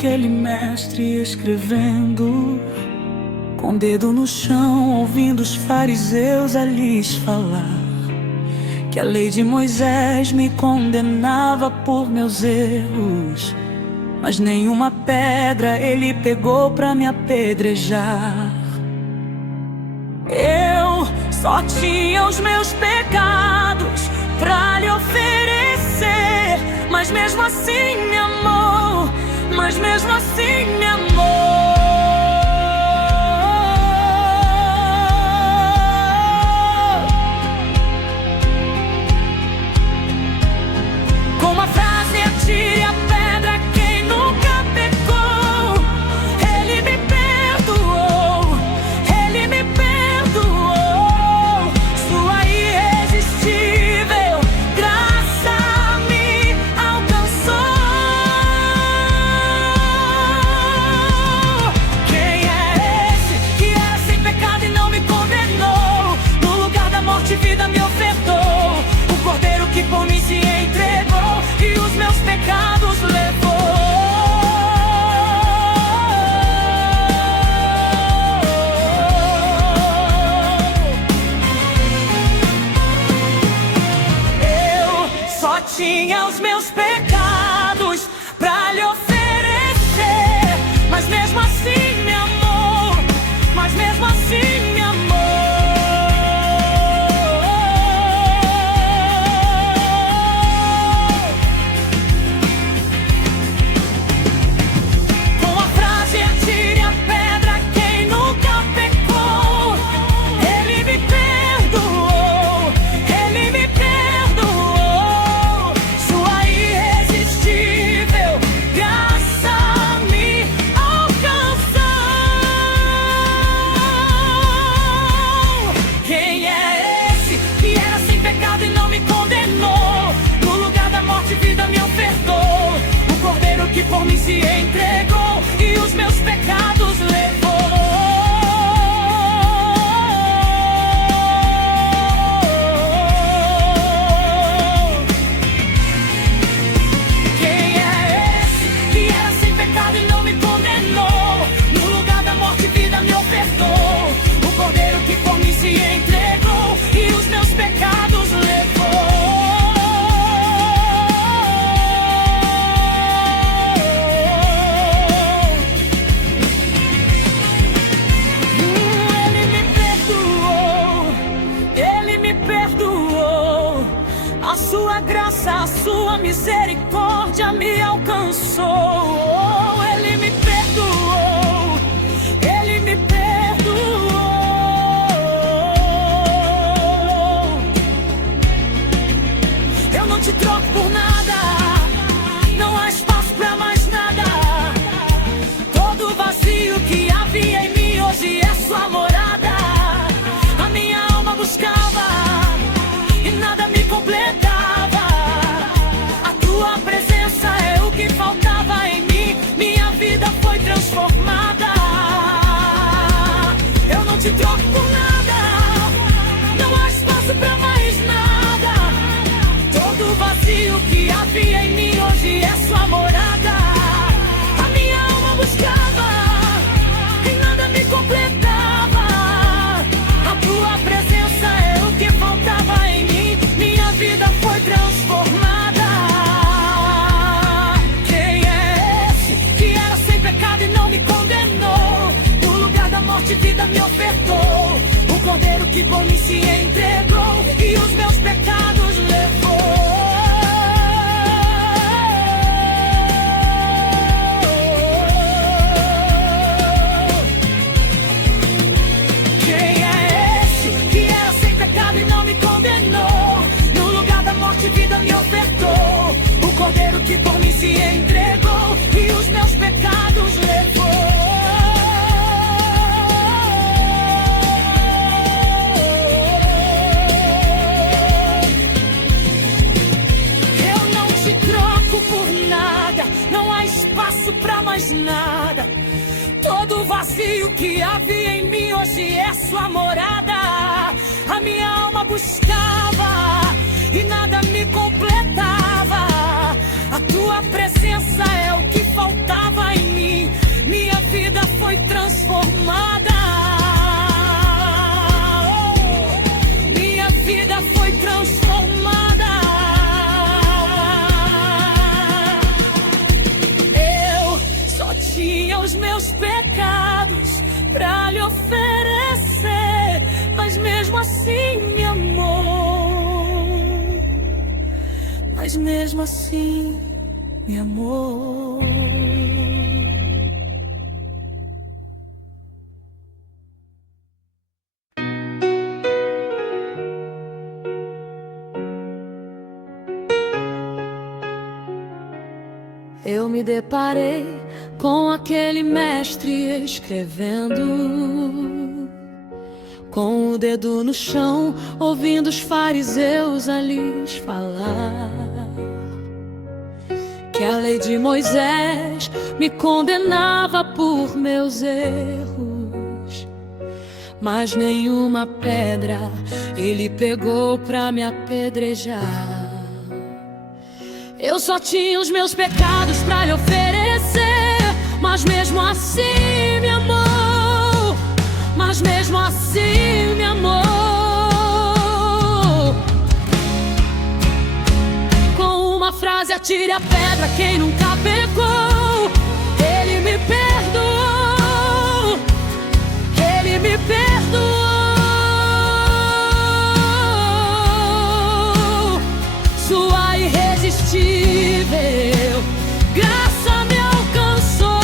aquele mestre escrevendo, com o dedo no chão, ouvindo os fariseus a lhes falar que a lei de Moisés me condenava por meus erros, mas nenhuma pedra ele pegou pra me apedrejar. Eu só tinha os meus pecados pra lhe oferecer, mas mesmo assim me amou, mas mesmo assim me amou. Com uma frase, atire a pedra quem nunca pecou. Ele me perdoou, ele me perdoou. Sua irresistível graça me alcançou. Quem é esse que era sem pecado e não me condenou? No lugar da morte, vida me ofertou. O cordeiro que por mim se entregou e os meus pecados levou. Eu só tinha os meus pecados pra lhe oferecer, mas mesmo assim me amou, mas mesmo assim me amou. Com a frase, atire a pedra quem nunca pecou. Ele me perdoou, ele me perdoou. Sua irresistível graça me alcançou. Quem é esse que era sem pecado e não me condenou? No lugar da morte, vida me ofertou. O cordeiro que por mim se entregou e os meus pecados levou. Quem é esse que era sem pecado e não me condenou? No lugar da morte, vida me ofertou. O cordeiro que por mim se entregou e os meus pecados levou. Ele me perdoou, ele me perdoou. A sua graça, a sua misericórdia me alcançou. Ele me perdoou, ele me perdoou. Eu não te troco por nada, não há espaço pra mais nada. Todo vazio que havia em mim hoje é sua morada. A minha alma buscava e nada me completava. A tua presença é o que faltava em mim. Minha vida foi transformada. Eu não te troco por nada, não há espaço pra mais nada. Todo vazio que havia em mim hoje é sua morada. A minha alma buscava e nada me completava. A tua presença é o que faltava em mim. Minha vida foi transformada. Quem é esse que era sem pecado e não me condenou? No lugar da morte, vida me ofertou. O cordeiro que por mim se entregou e os meus pecados levou. Quem é esse que era sem pecado e não me condenou? No lugar da morte, vida me ofertou. O cordeiro que por mim se entregou e os meus pecados levou. Eu não te troco por nada, não há espaço pra mais nada. Todo vazio que havia em mim hoje é sua morada. A minha alma buscava e nada me completava. A tua presença é o que faltava em mim. foi transformada. Minha vida foi transformada. Eu só tinha os meus pecados pra lhe oferecer, mas mesmo assim me amou. Mas mesmo assim me amou. Eu me deparei com aquele mestre escrevendo, com o dedo no chão, ouvindo os fariseus a lhes falar que a lei de Moisés me condenava por meus erros, mas nenhuma pedra ele pegou pra me apedrejar. Eu só tinha os meus pecados pra lhe oferecer, mas mesmo assim me amou. Mas mesmo assim me amou. Com uma frase: atire a pedra quem nunca pecou. Ele me perdoou. Ele me perdoou. Sua irresistível graça me alcançou.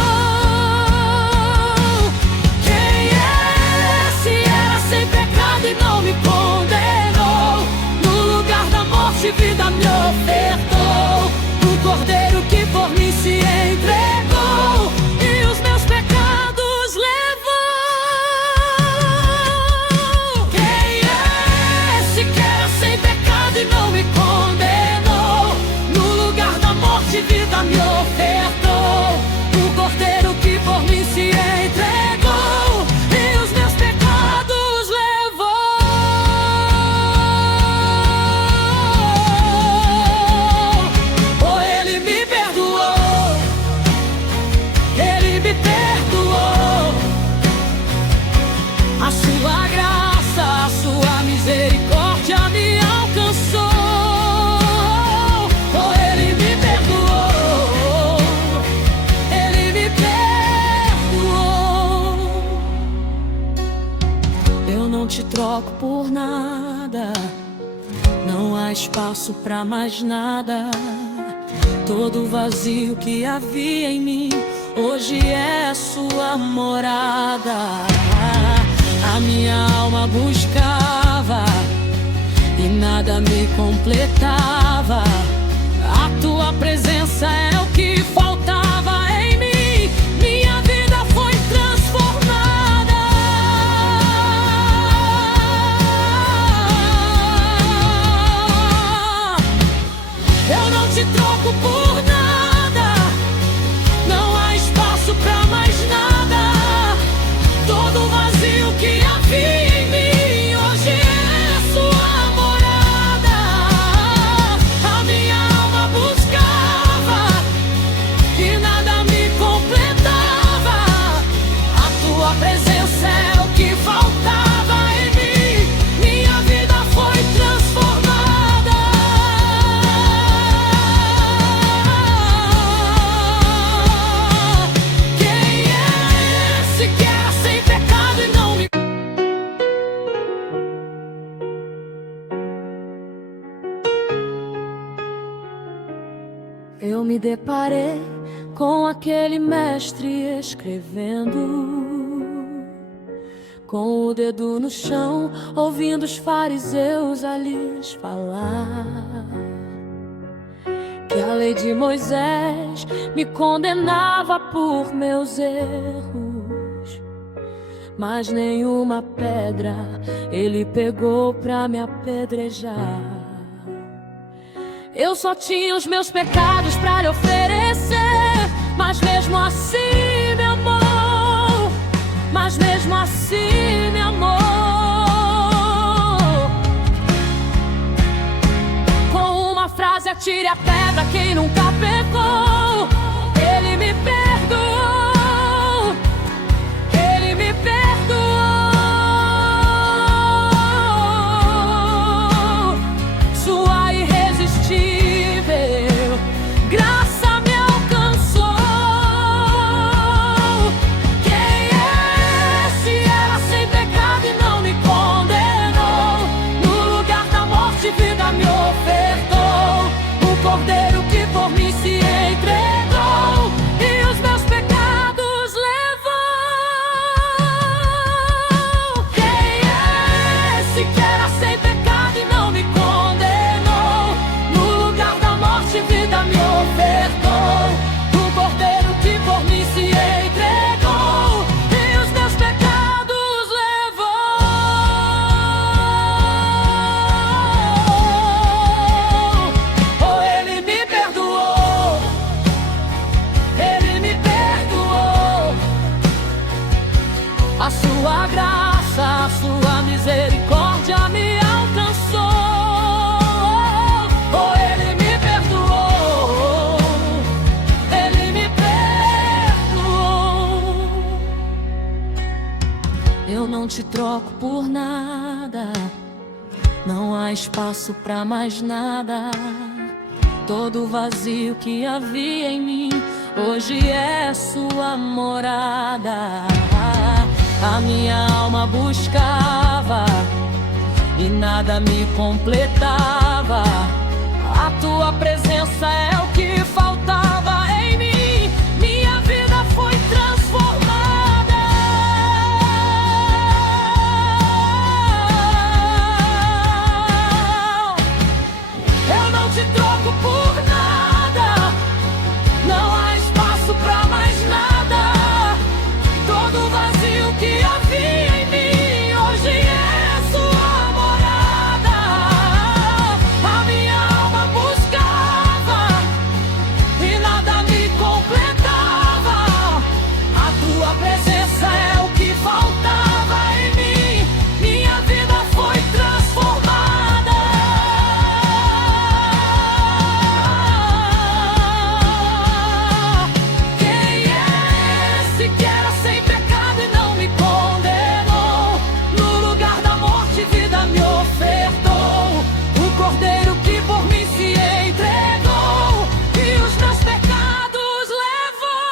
Quem é esse? Era sem pecado e não me condenou. No lugar da morte, vida me ofertou. O cordeiro que por mim se entregou e os meus pecados levou. Quem é esse que era sem pecado e não me condenou? No lugar da morte, vida me ofertou. O cordeiro que por mim se entregou e os meus pecados levou. Oh, ele me perdoou. Ele me perdoou. A sua graça, a sua misericórdia me alcançou. Oh, ele me perdoou. Ele me perdoou. Eu não te troco por nada. Não há espaço pra mais nada. Todo o vazio que havia em mim hoje é sua morada. A minha alma buscava e nada me completava. A tua presença é o que faltava em mim. Minha vida foi transformada. Eu não te troco por nada. Não há espaço pra mais nada. Todo o vazio que havia em mim hoje é sua morada. A minha alma buscava e nada me completava. A tua presença é o que faltava em mim. Minha vida foi transformada. Quem é esse que era sem pecado e não me... Eu me deparei com aquele mestre escrevendo, com o dedo no chão, ouvindo os fariseus a lhes falar que a lei de Moisés me condenava por meus erros, mas nenhuma pedra ele pegou pra me apedrejar. Eu só tinha os meus pecados pra lhe oferecer, mas mesmo assim me amou. Mas mesmo assim me amou. Com uma frase: atire a pedra quem nunca pecou. Ele me perdoou. A sua graça, a sua misericórdia me alcançou. Oh, Ele me perdoou, Ele me perdoou. Eu não te troco por nada, não há espaço pra mais nada. Todo vazio que havia em mim hoje é sua morada. A minha alma buscava e nada me completava. A tua presença é o que faltava em mim. Minha vida foi transformada. Eu não te troco por nada, não há espaço pra mais nada. Todo vazio que havia em mim hoje é sua morada. A minha alma buscava e nada me completava. A tua presença é o que faltava em mim. Minha vida foi transformada. Quem é esse que era sem pecado e não me condenou? No lugar da morte, vida me ofertou. O cordeiro que por mim se entregou e os meus pecados levou.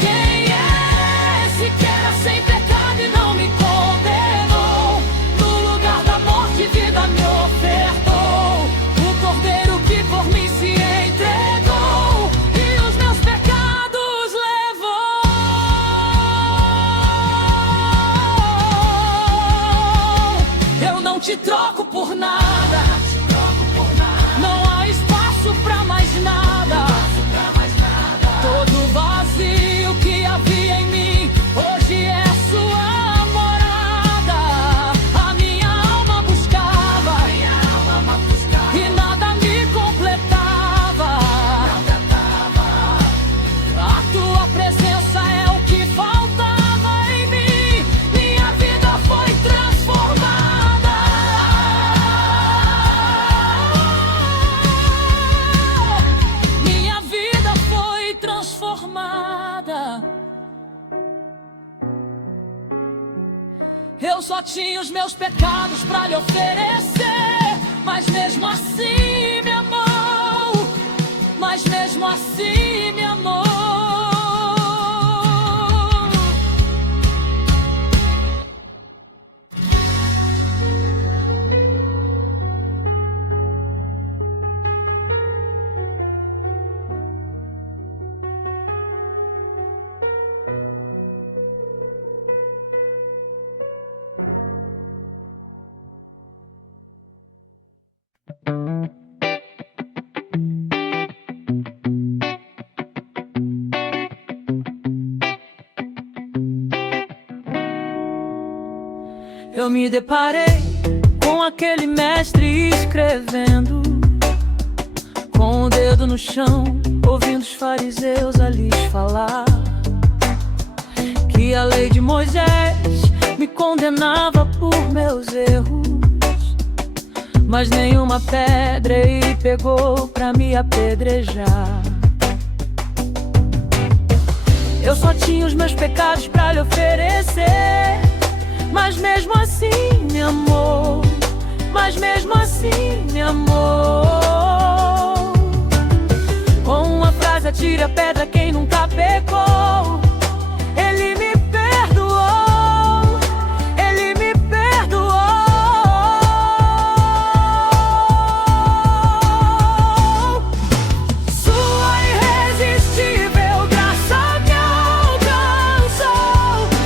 Quem é esse que era sem pecado e não me condenou? No lugar da morte, vida me ofertou. O cordeiro que por mim se entregou e os meus pecados levou. Eu não te troco por nada, não há espaço pra mais nada. Todo vazio que havia em mim hoje é sua morada. A minha alma buscava e nada me completava. A tua presença é o que faltava em mim. Minha vida foi transformada. Minha vida foi transformada. Eu só tinha os meus pecados pra lhe oferecer, mas mesmo assim me amou. Mas mesmo assim me amou. Eu me deparei com aquele mestre escrevendo, com o dedo no chão, ouvindo os fariseus a lhes falar que a lei de Moisés me condenava por meus erros, mas nenhuma pedra ele pegou pra me apedrejar. Eu só tinha os meus pecados pra lhe oferecer, mas mesmo assim me amou. Mas mesmo assim me amou. Com uma frase: atire a pedra quem nunca pecou. Ele me perdoou, ele me perdoou. Sua irresistível graça me alcançou.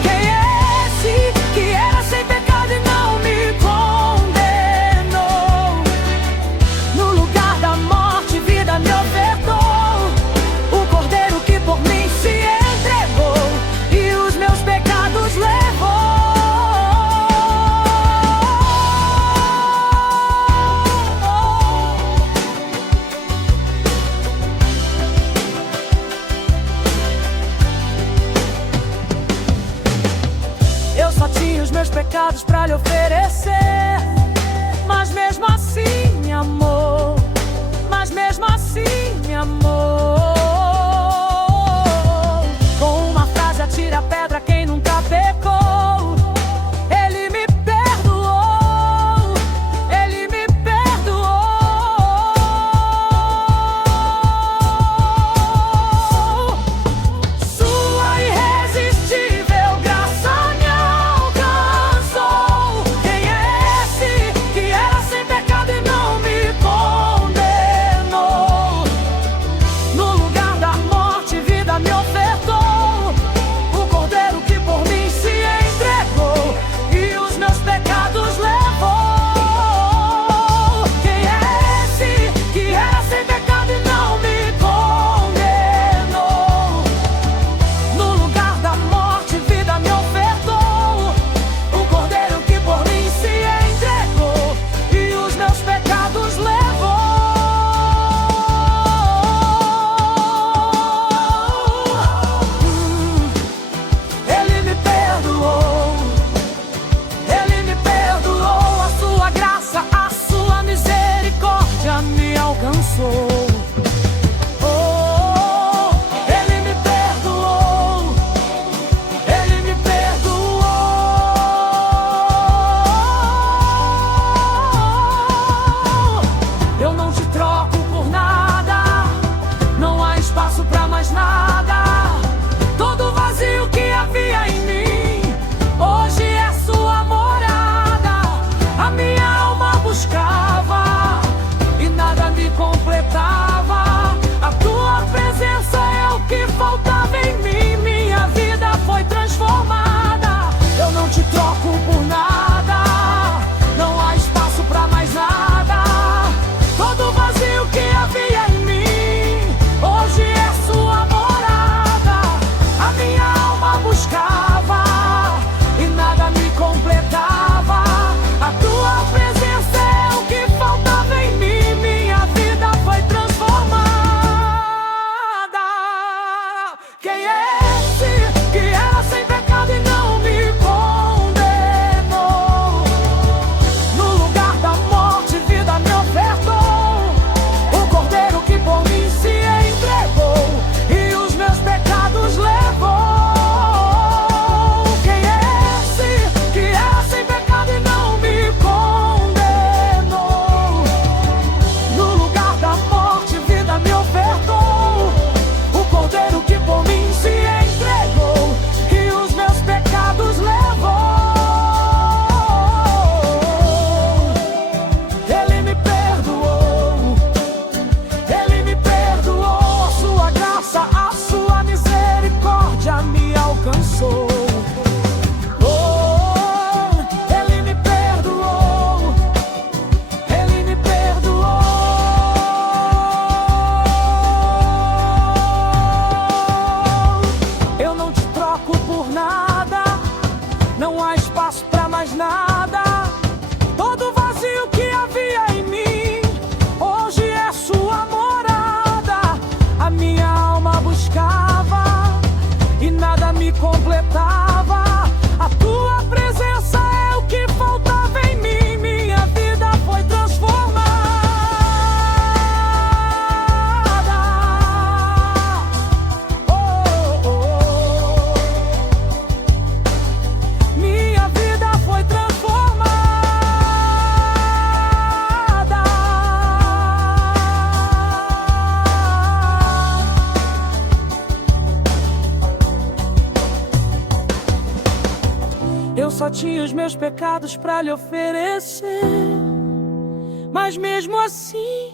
Quem é esse que era sem pecado e não me condenou? No lugar da morte, vida me ofertou. O cordeiro que por mim se pecados pra lhe oferecer. Mas mesmo assim me amou, mas mesmo assim me amou. Com uma frase atira a pedra quem nunca pecou. Ele me perdoou, ele me perdoou. Sua irresistível graça me alcançou. Quem é esse que era sem pecado e não me condenou? No lugar da morte, vida me ofertou. O cordeiro que por mim se entregou e os meus pecados levou. Quem é esse que era sem pecado e não me condenou? No lugar da morte, vida me ofertou. O cordeiro que por mim se entregou e os meus pecados levou. Ele me perdoou, ele me perdoou. A sua graça, a sua misericórdia me alcançou. Oh, ele me perdoou, ele me perdoou. Eu não te troco por nada, não há espaço pra mais nada. Todo vazio que havia em mim, hoje é sua morada. A minha alma buscava e nada me completava. A tua presença é o que faltava em mim. Minha vida foi transformada. Eu não te troco por nada, não há espaço pra mais nada. Todo vazio que havia em mim, hoje é sua morada. A minha alma buscava e nada me completava. A tua presença é o que faltava em mim. Minha vida foi transformada. Quem é esse que era sem pecado e não me condenou? No lugar da morte, vida me ofertou. O cordeiro que por mim se entregou e os meus pecados levou. Quem é esse que era sem pecado e não me condenou? No lugar da morte, vida me ofertou. O cordeiro que por mim se entregou e os meus pecados levou. Ele me perdoou, ele me perdoou. A sua graça, a sua misericórdia me alcançou. Oh, ele me perdoou, ele me perdoou. Eu não te troco por nada, não há espaço pra mais nada. Todo vazio que havia em mim, hoje é sua morada. A minha alma buscava e nada me completava. A tua presença é o que faltava em mim. Minha vida foi transformada. Oh, oh, oh. Minha vida foi transformada. Eu só tinha os meus pecados pra lhe oferecer, mas mesmo assim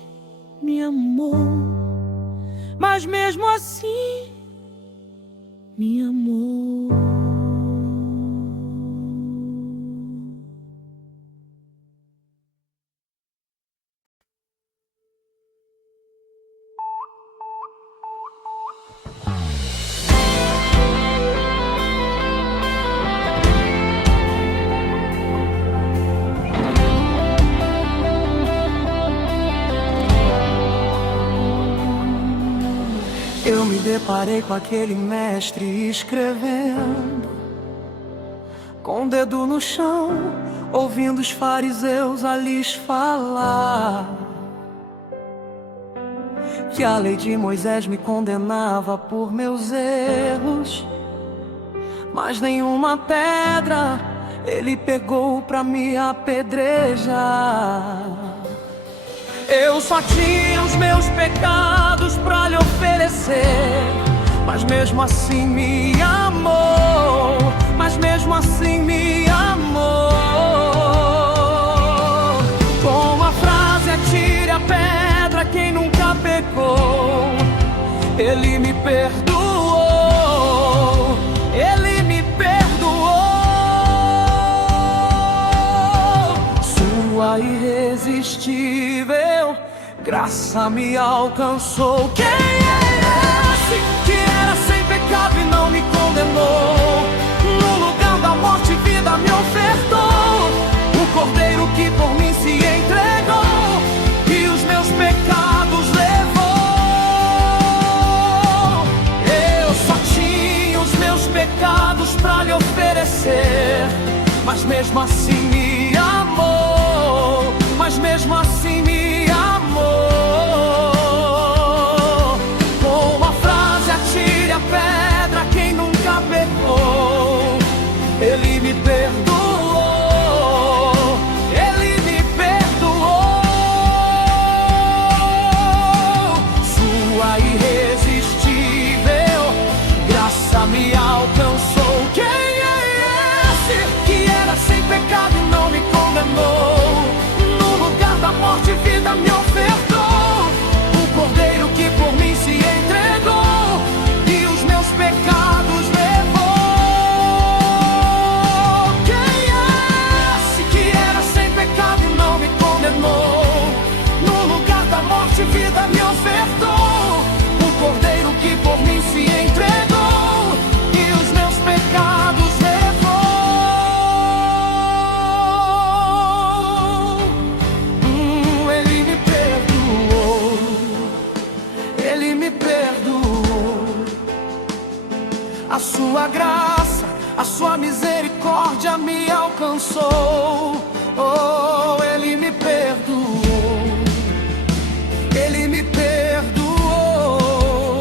me amou. Mas mesmo assim me amou. Eu me deparei com aquele mestre escrevendo com o dedo no chão, ouvindo os fariseus a lhes falar que a lei de Moisés me condenava por meus erros, mas nenhuma pedra ele pegou pra me apedrejar. Eu só tinha os meus pecados pra lhe oferecer, mas mesmo assim me amou, mas mesmo assim me amou. Com a frase atire a pedra quem nunca pecou, ele me perdoou, ele me perdoou. Sua irresistível graça me alcançou. Quem é esse que era sem pecado e não me condenou? No lugar da morte, vida me ofertou. O cordeiro que por mim se entregou e os meus pecados levou. Eu só tinha os meus pecados pra lhe oferecer, mas mesmo assim me amou, mas mesmo assim me amou. Com a frase atire a pedra quem nunca pecou, ele me perdoou, ele me perdoou. Sua irresistível graça me alcançou. Quem é esse que era sem pecado e não me condenou? No lugar da morte, vida me ofertou. O cordeiro que por mim se entregou e os meus pecados levou. Quem é esse que era sem pecado e não me condenou? No lugar da morte, vida me ofertou. O cordeiro que por mim se entregou e os meus pecados levou. Ele me perdoou, ele me perdoou. A sua graça, a sua misericórdia me alcançou. Oh, ele me perdoou, ele me perdoou.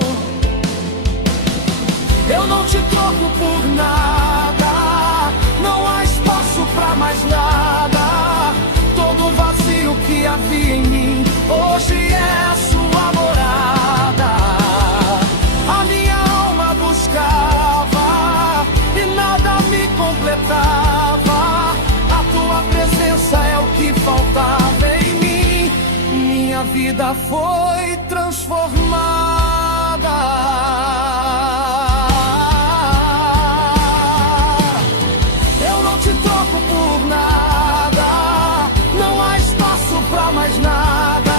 Eu não te troco por nada, não há espaço pra mais nada. Todo vazio que havia em mim hoje é sua morada. A minha alma buscava e nada me completava. A tua presença é o que faltava em mim. Minha vida foi transformada. Eu não te troco por nada, não há espaço pra mais nada.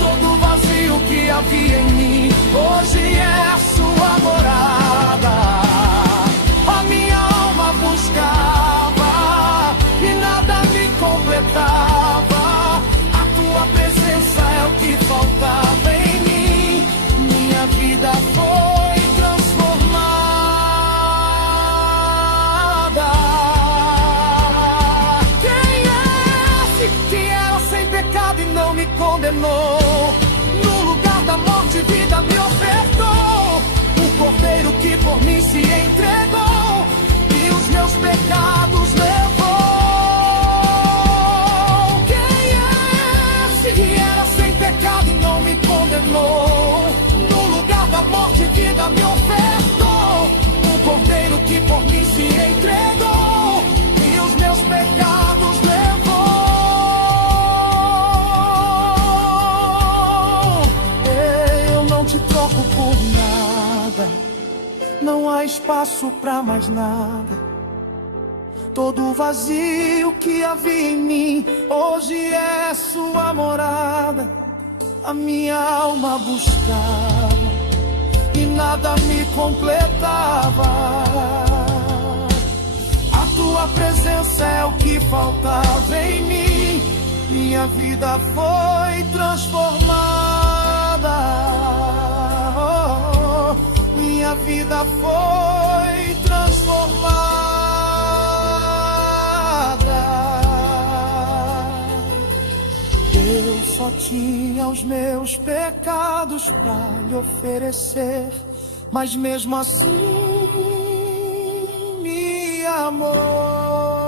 Todo vazio que havia em mim hoje é sua morada. A minha alma buscava e nada me completava. A tua presença é o que faltava em mim. Minha vida foi transformada. Quem é esse que era sem pecado e não me condenou? No lugar da morte, vida me ofertou. O cordeiro que por mim se entregou e os meus pecados levou. Quem é esse que era sem pecado e não me condenou? No lugar da morte, vida me ofertou. O cordeiro que por mim se entregou e os meus pecados levou. Eu não te troco por nada, não há espaço pra mais nada. Todo vazio que havia em mim hoje é sua morada. A minha alma buscava e nada me completava. A tua presença é o que faltava em mim. Minha vida foi transformada. Minha vida foi transformada. só tinha os meus pecados pra lhe oferecer, mas mesmo assim me amou.